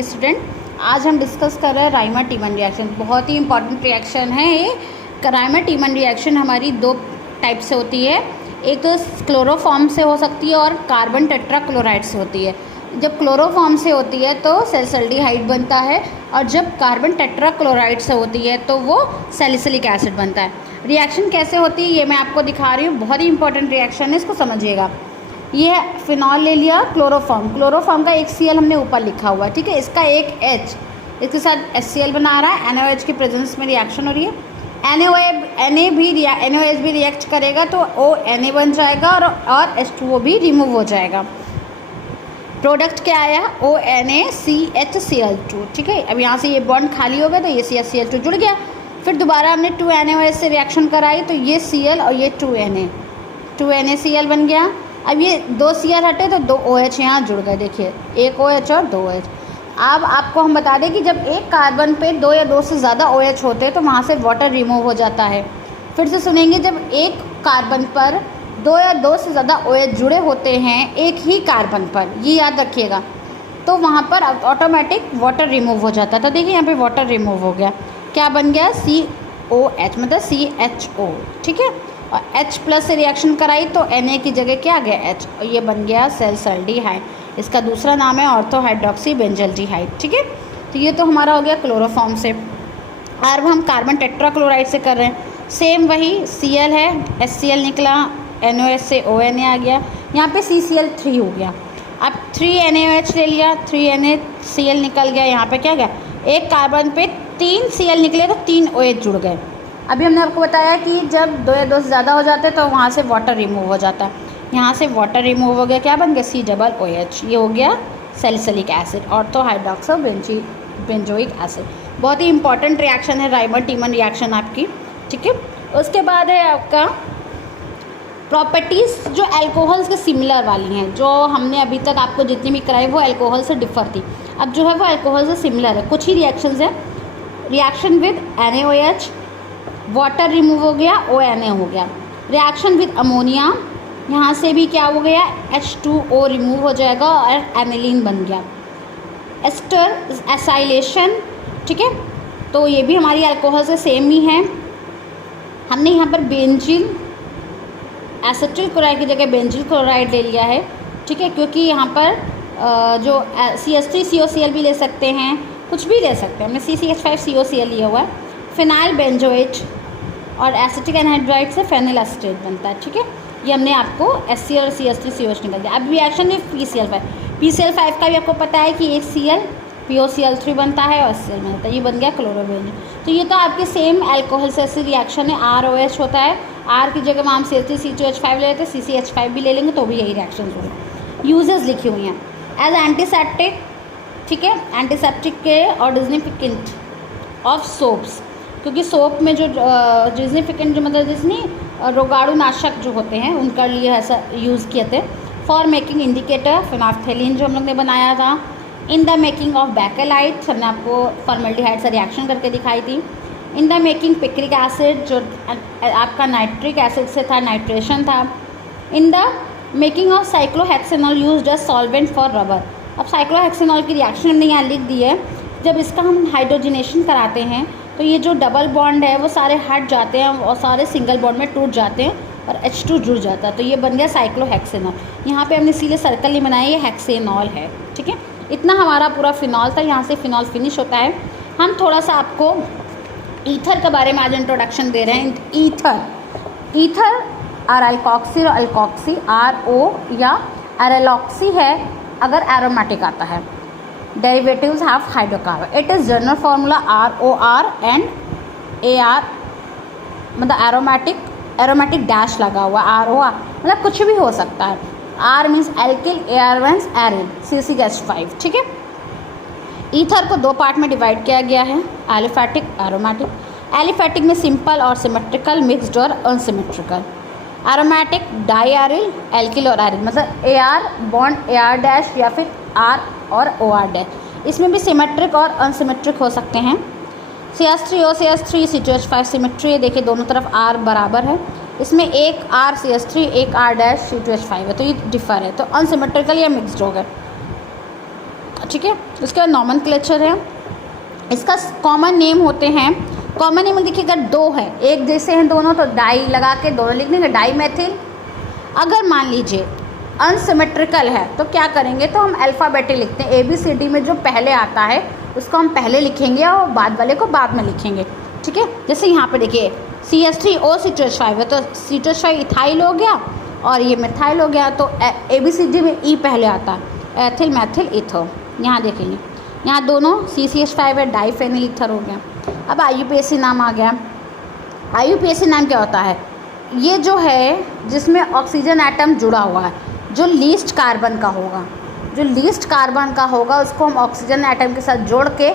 Morning student. आज हम discuss कर रहे हैं राइमर टीमन रिएक्शन। बहुत ही इंपॉर्टेंट रिएक्शन है ये। राइमर टीमन रिएक्शन हमारी दो टाइप से होती है, एक तो क्लोरोफॉर्म से हो सकती है और कार्बन टेट्राक्लोराइड से होती है। जब क्लोरोफॉर्म से होती है तो सैलिसिल्डिहाइड बनता है और जब कार्बन टेट्राक्लोराइड से होती है तो वो सैलिसिलिक एसिड बनता है। रिएक्शन कैसे होती है ये मैं आपको दिखा रही हूँ, बहुत ही इंपॉर्टेंट रिएक्शन है, इसको समझिएगा। ये फिनॉल ले लिया, क्लोरोफॉर्म का एक Cl हमने ऊपर लिखा हुआ है, ठीक है। इसका एक H, इसके साथ HCl बना रहा है, NaOH की प्रेजेंस में रिएक्शन हो रही है। NaOH भी रिएक्ट करेगा तो ONa बन जाएगा और H2O भी रिमूव हो जाएगा। प्रोडक्ट क्या आया? ONaCHCl2, ठीक है। अब यहाँ से ये बॉन्ड खाली हो गया तो ये CHCl2 जुड़ गया। फिर दोबारा हमने 2NaOH से रिएक्शन कराई तो ये Cl और ये 2NaCl बन गया। अब ये दो Cl हटे तो दो OH यहाँ जुड़ गए, देखिए एक OH और दो OH। अब आपको हम बता दें कि जब एक कार्बन पे दो या दो से ज़्यादा OH होते हैं तो वहाँ से वाटर रिमूव हो जाता है। फिर से सुनेंगे, जब एक कार्बन पर दो या दो से ज़्यादा OH जुड़े होते हैं एक ही कार्बन पर, ये याद रखिएगा, तो वहाँ पर ऑटोमेटिक वाटर रिमूव हो जाता है। तो देखिए यहाँ पे वाटर रिमूव हो गया, क्या बन गया? COH मतलब CHO, ठीक है। और H प्लस से रिएक्शन कराई तो Na की जगह क्या आ गया? H, और ये बन गया सैलिसिल्डिहाइड। इसका दूसरा नाम है ऑर्थो हाइड्रोक्सी बेंजल्डिहाइड, ठीक है। तो ये तो हमारा हो गया क्लोरोफॉर्म से। अब हम कार्बन टेट्राक्लोराइड से कर रहे हैं, सेम वही Cl है, HCl निकला, NaOH से ONa आ गया, यहाँ पे CCl3 हो गया। अब 3NaOH ले लिया, 3NaCl निकल गया, यहाँ पे क्या गया? एक कार्बन पे 3 Cl निकले तो 3 OH जुड़ गए। अभी हमने आपको बताया कि जब दो या दो से ज़्यादा हो जाते हैं तो वहाँ से वाटर रिमूव हो जाता है। यहाँ से वाटर रिमूव हो गया, क्या बन गया? COOH, ये हो गया salicylic acid, ortho hydroxo benzoic acid. बहुत ही इंपॉर्टेंट रिएक्शन है राइमर टीमन रिएक्शन आपकी, ठीक है। उसके बाद है आपका प्रॉपर्टीज़ जो अल्कोहल्स के सिमिलर वाली हैं, जो हमने अभी तक आपको जितनी भी कराई वो अल्कोहल से डिफर थी, अब जो है वो अल्कोहल से सिमिलर है। कुछ ही रिएक्शंस है। Reaction with NaOH, water remove हो गया, ONa हो गया। रिएक्शन विद अमोनिया, यहाँ से भी क्या हो गया? H2O रिमूव हो जाएगा और एनिलीन बन गया। एस्टर एसाइलेशन, ठीक है, तो ये भी हमारी अल्कोहल से सेम ही है। हमने यहाँ पर बेंजीन एसिटिल क्लोराइड की जगह बेंजील क्लोराइड ले लिया है, ठीक है, क्योंकि यहाँ पर जो CH3COCl भी ले सकते हैं, कुछ भी ले सकते हैं। हमने CCH5COCl लिया हुआ है। फिनाइल बेंजोएट और एसिटिक एनहाइड्राइड से फेनिल एसिटेट बनता है, ठीक है। ये हमने आपको HCl और CH3COH निकल दिया। अब रिएक्शन में PCl5 का भी आपको पता है कि एक Cl POCl3 बनता है और HCl बनता है, ये बन गया क्लोरोबेंजीन। तो ये तो आपके सेम अल्कोहल से ऐसी रिएक्शन है। ROH होता है, R की जगह हम CH3CH5 ले लेते हैं, CCH5 भी ले लेंगे तो भी यही रिएक्शन होंगे। यूजेस लिखी हुई हैं एज एंटीसेप्टिक, ठीक है, एंटीसेप्टिक के और डिस्इंफिकेंट ऑफ सोप्स, क्योंकि सोप में जो डिस्इंफिकेंट जो मतलब जिसमें रोगाणु नाशक जो होते हैं उनका लिए ऐसा यूज़ किए थे। फॉर मेकिंग इंडिकेटर फिनाफ्थेलिन जो हम लोग ने बनाया था। In the making of Bakelite हमने आपको फॉर्मल्डिहाइड से रिएक्शन करके दिखाई थी। In the making picric acid जो आपका नाइट्रिक एसिड से था, नाइट्रेशन था। In the making of cyclohexanol used as solvent for rubber. अब साइक्लोहेक्सेनॉल की रिएक्शन हमने यहाँ लिख दी है। जब इसका हम हाइड्रोजनेशन कराते हैं तो ये जो डबल बॉन्ड है वो सारे हट जाते हैं और सारे सिंगल बॉन्ड में टूट जाते हैं और H2 जुड़ जाता है, तो ये बन गया साइक्लोहेक्सेनॉल। यहाँ पे हमने इसीलिए सर्कल नहीं बनाया, ये हेक्सेनॉल है, ठीक है। इतना हमारा पूरा फिनॉल था, यहाँ से फिनॉल फिनिश होता है। हम थोड़ा सा आपको ईथर के बारे में आज इंट्रोडक्शन दे रहे हैं। ईथर आर अल्कोक्सी और अल्कोक्सी RO या एरेलॉक्सी है अगर एरोमेटिक आता है। Derivatives have hydrocarbon. It is general formula ROR and AR, मतलब aromatic dash लगा हुआ ROR, मतलब कुछ भी हो सकता है। R means alkyl, AR means aryl, CCH5, ठीक है। ईथर को दो पार्ट में डिवाइड किया गया है, एलिफैटिक, एरोमेटिक। एलिफैटिक में सिंपल और सिमेट्रिकल, मिक्स्ड और unsymmetrical. Aromatic diaryl, alkyl और एरिल, मतलब AR बॉन्ड AR डैश या फिर R और OR डैश। इसमें भी सिमेट्रिक और अनसिमेट्रिक हो सकते हैं। CH3O CH3 C2H5 सिमेट्री, देखिए दोनों तरफ R बराबर है। इसमें एक R CH3 एक R डैश C2H5 है, तो ये डिफर है, तो अनसिमेट्रिकल या मिक्स्ड हो गए। ठीक है। उसके बाद नॉमेनक्लेचर है, इसका कॉमन नेम होते हैं। कॉमन नेम देखिए अगर दो है, एक जैसे हैं दोनों तो डाई लगा के दोनों लिख देंगे, डाई मेथिल। अगर मान लीजिए अनसिमेट्रिकल है तो क्या करेंगे, तो हम अल्फ़ाबेटिक लिखते हैं। ABCD में जो पहले आता है उसको हम पहले लिखेंगे और बाद वाले को बाद में लिखेंगे, ठीक है। जैसे यहाँ पे देखिए CH3OCH5 है तो CH5 इथाइल हो गया और ये मिथाइल हो गया, तो ABCD में E पहले आता है, एथिल मैथिल इथो। यहाँ देखेंगे यहाँ दोनों CCH5 है, डाइफेनिल ईथर हो गया। अब IUPAC नाम आ गया। IUPAC नाम क्या होता है, ये जो है जिसमें ऑक्सीजन एटम जुड़ा हुआ है, जो लीस्ट कार्बन का होगा, जो लीस्ट कार्बन का होगा उसको हम ऑक्सीजन एटम के साथ जोड़ के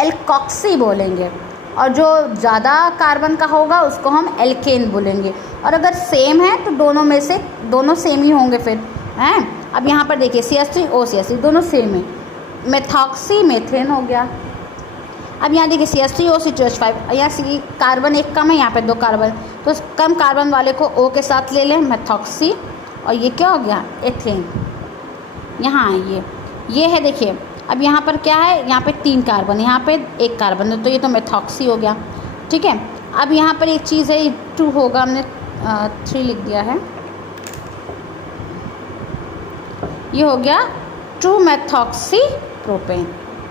एल्कोक्सी बोलेंगे, और जो ज़्यादा कार्बन का होगा उसको हम एल्केन बोलेंगे। और अगर सेम है तो दोनों में से दोनों सेम ही होंगे फिर, हैं। अब यहाँ पर देखिए CH3OCH3 दोनों सेम है, मेथॉक्सी मेथेन हो गया। अब यहाँ देखिए CH3OCH5, यहाँ सी कार्बन एक कम है, यहाँ पे 2 कार्बन, तो कम कार्बन वाले को O के साथ ले लें, मेथॉक्सी, और ये क्या हो गया, एथेन। यहाँ ये है देखिए। अब यहाँ पर क्या है, यहाँ पे 3 कार्बन, यहाँ पे 1 कार्बन, तो ये तो मेथॉक्सी हो गया, ठीक है। अब यहाँ पर एक चीज़ है, 2 होगा, हमने 3 लिख दिया है, ये हो गया 2-मेथॉक्सी प्रोपेन,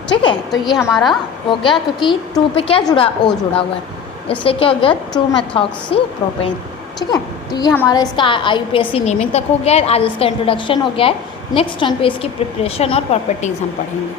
ठीक है। तो ये हमारा हो गया, क्योंकि 2 पे क्या जुड़ा, O जुड़ा हुआ है, इसलिए क्या हो गया 2-मेथॉक्सी प्रोपेन, ठीक है। तो ये हमारा इसका IUPAC नेमिंग तक हो गया है। आज इसका इंट्रोडक्शन हो गया है। नेक्स्ट टर्न पे इसकी प्रिपरेशन और प्रॉपर्टीज़ हम पढ़ेंगे।